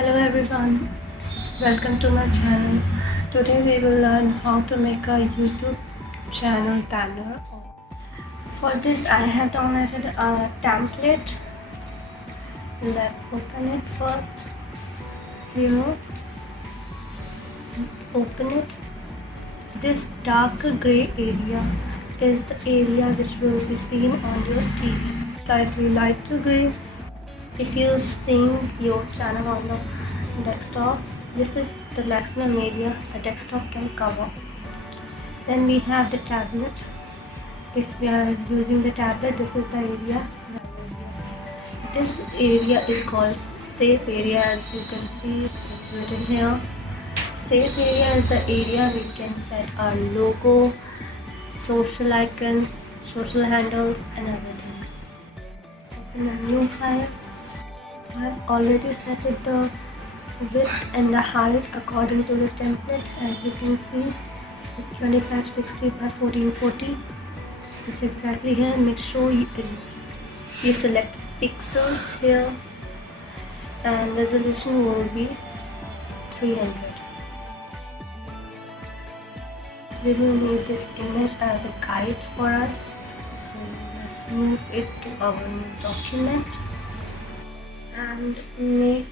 Hello everyone, welcome to my channel. Today we will learn how to make a YouTube channel banner. For this I have downloaded a template. Let's open it first. Here, open it. This dark grey area is the area which will be seen on your TV. Slightly lighter grey. If you're seeing your channel on the desktop, this is the maximum area a desktop can cover. Then we have the tablet. If we are using the tablet, this is the area. This area is called safe area. As you can see, it's written here. Safe area is the area we can set our logo, social icons, social handles and everything. Open a new file. I have already set it the width and the height according to the template. As you can see, it's 2560 by 1440. It's exactly here. Make sure you select pixels here, and resolution will be 300. We will need this image as a guide for us, so let's move it to our new document and make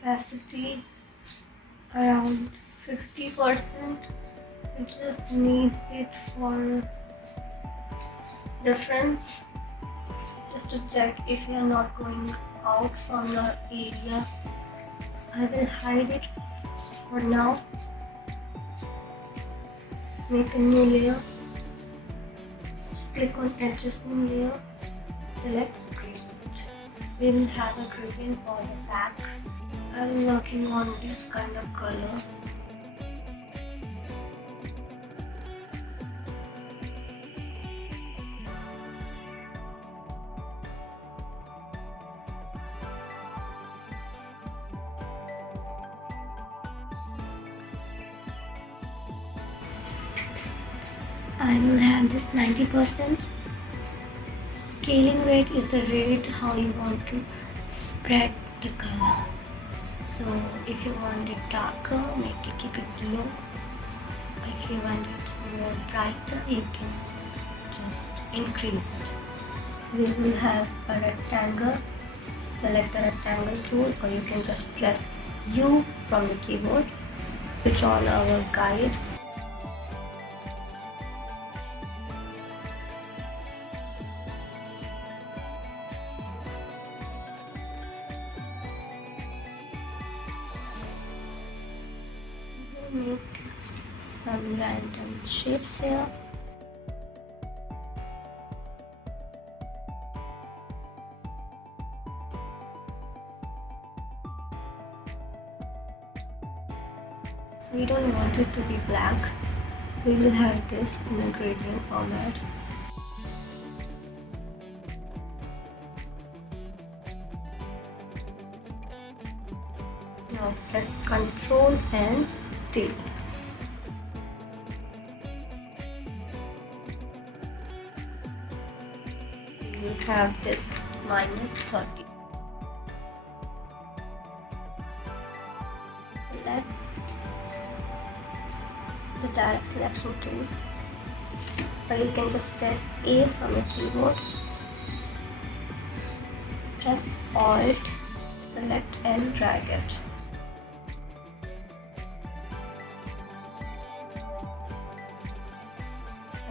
opacity around 50%. You just need it for reference, just to check if you are not going out from your area. I will hide it for now. Make a new layer, click on adjustment layer, select gradient. We will have a gradient for the back. I'm working on this kind of color. I will have this 90%. Scaling rate is the rate how you want to spread the color. So if you want it darker, keep it low. If you want it more brighter, you can just increase it. We will have a rectangle. Select the rectangle tool, or you can just press U from the keyboard. Switch on our guide. Make some random shapes here. We don't want it to be black. We will have this in a gradient format. Now press Ctrl and T. We will have this -30. Select the direct selection tool, or you can just press A from the keyboard. Press Alt, select and drag it.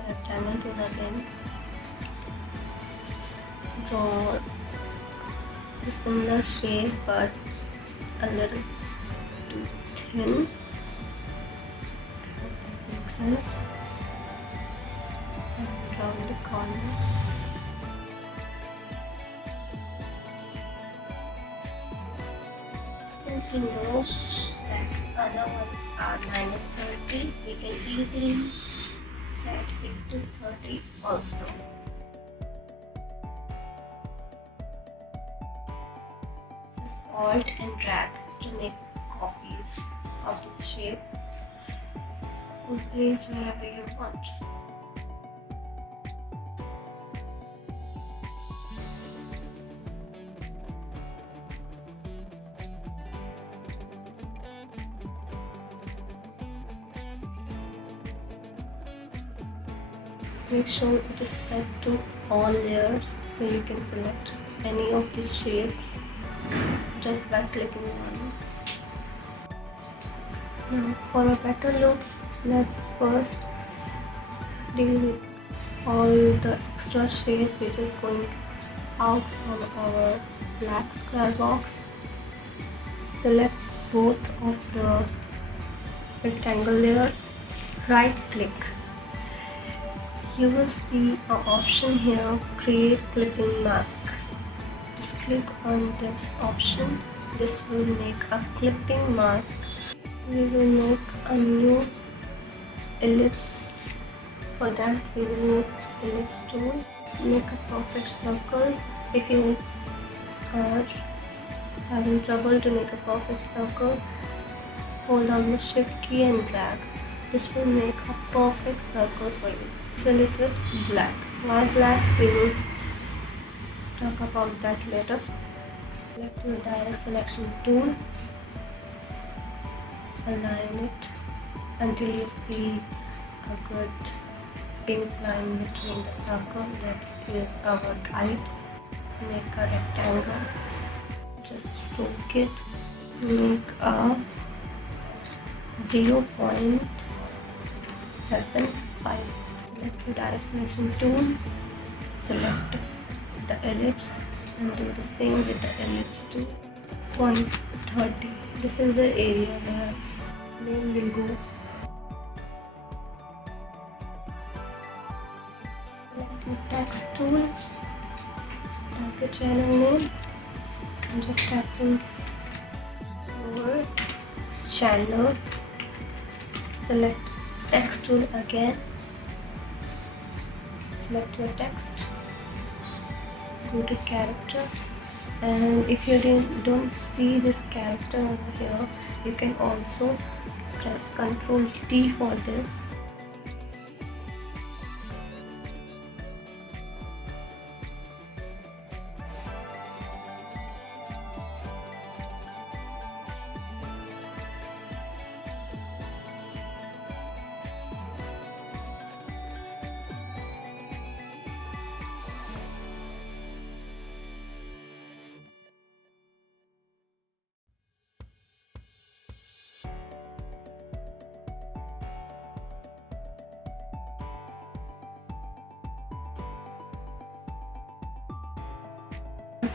Rectangle tool again. Draw a similar shape but a little too thin. Makes sense. And round the corner. Since we know that other ones are -30, we can easily set it to 30 also. Press Alt and drag to make copies of this shape. Place wherever you want. Make sure it is set to all layers so you can select any of these shapes just by clicking once. Now for a better look, let's first deal with all the extra shape which is going out from our black square box. Select both of the rectangle layers, right click. You will see an option here, create clipping mask. Just click on this option. This will make a clipping mask. We will make a new ellipse. For that we will use ellipse tool. Make a perfect circle. If you are having trouble to make a perfect circle, hold down the shift key and drag. This will make a perfect circle for you. Fill it with black. Why black? We will talk about that later. Select your direct selection tool. Align it until you see a good pink line between the circle. That is our guide. Make a rectangle. Just stroke it. Make a 0.75. Select your direct selection tool. Select the ellipse and do the same with the ellipse tool. 130. This is the area where name will go. Select the text tool. Type the channel name and just type in over channel. Select text tool again. Select your text. Go to character, and if you don't see this character over here, you can also press Ctrl T for this.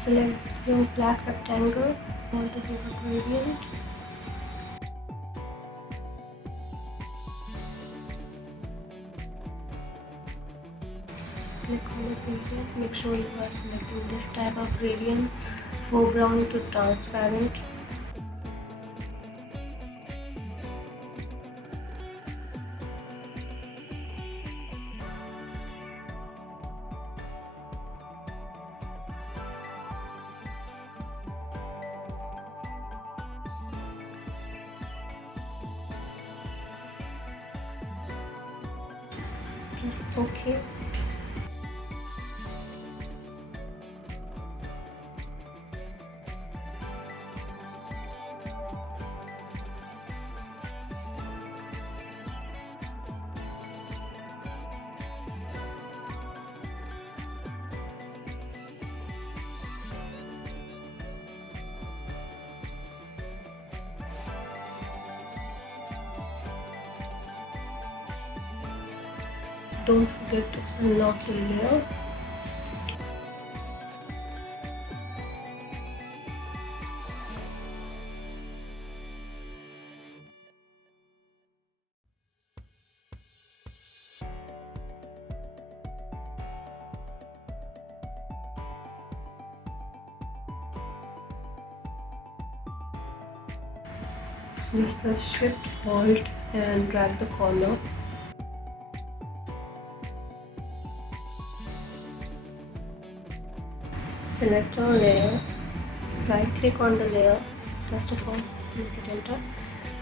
Select your black rectangle. Want to do a gradient. Click on the gradient. Make sure you are selecting this type of gradient, foreground to transparent. Okay. Don't forget to unlock your layer. Just press Shift Alt and drag the corner. Select our layer, right click on the layer, first of all make it enter,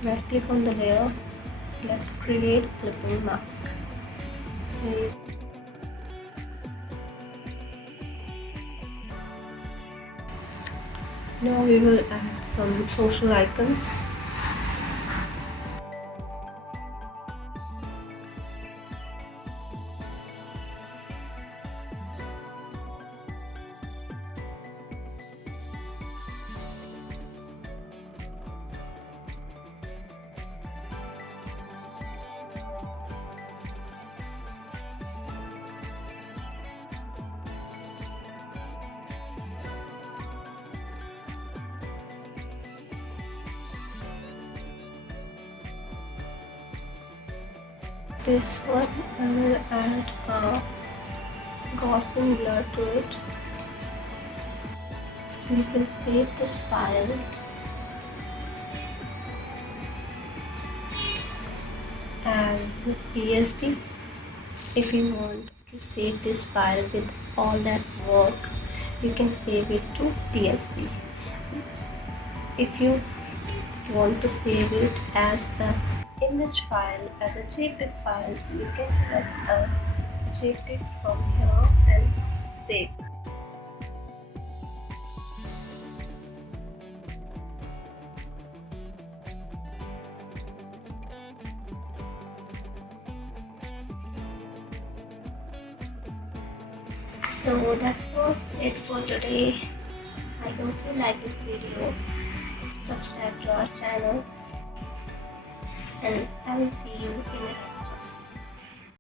right click on the layer, select create clipping mask. Now we will add some social icons. This one I will add a Gaussian blur to it. You can save this file as PSD. If you want to save this file with all that work, you can save it to PSD. If you want to save it as the image file, as a JPEG file, you can select a JPEG from here and save. So that was it for today. I hope you like this video. Subscribe to our channel and I will see you in next